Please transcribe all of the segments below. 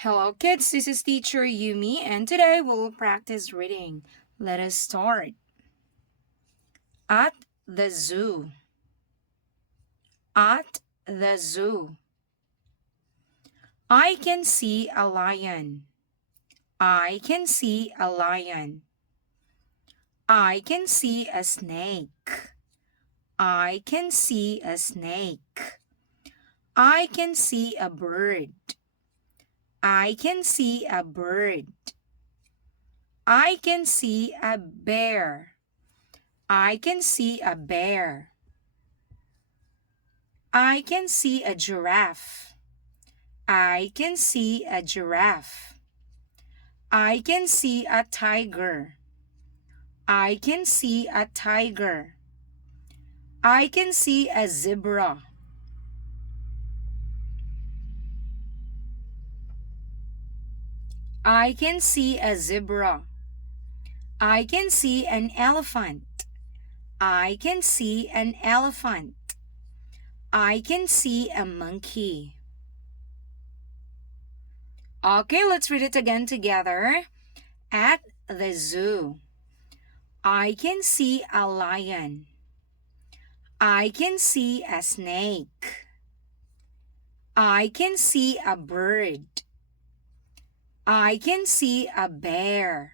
Hello, kids. This is teacher Yumi, and today we'll practice reading. Let us start. At the zoo. At the zoo. I can see a lion. I can see a lion. I can see a snake. I can see a snake. I can see a bird. I can see a bird. I can see a bear. I can see a bear. I can see a giraffe. I can see a giraffe. I can see a tiger. I can see a tiger. I can see a zebra. I can see a zebra. I can see an elephant. I can see an elephant. I can see a monkey. Okay, let's read it again together. At the zoo. I can see a lion. I can see a snake. I can see a bird. I can see a bear.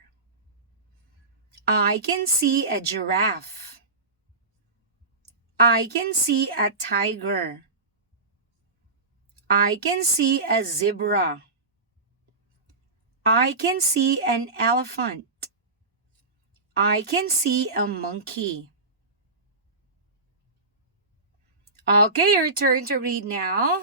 I can see a giraffe. I can see a tiger. I can see a zebra. I can see an elephant. I can see a monkey. Okay, your turn to read now.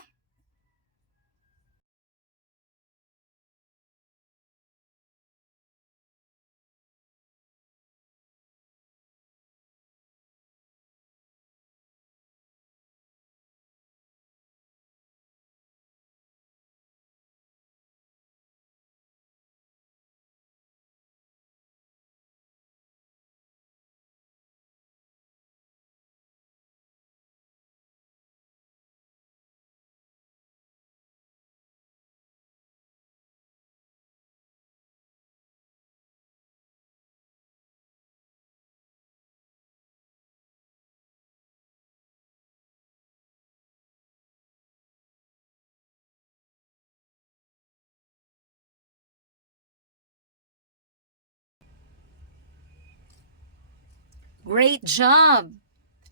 Great job!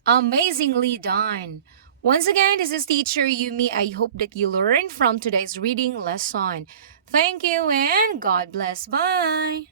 Amazingly done. Once again, this is teacher Yumi. I hope that you learned from today's reading lesson. Thank you and God bless. Bye.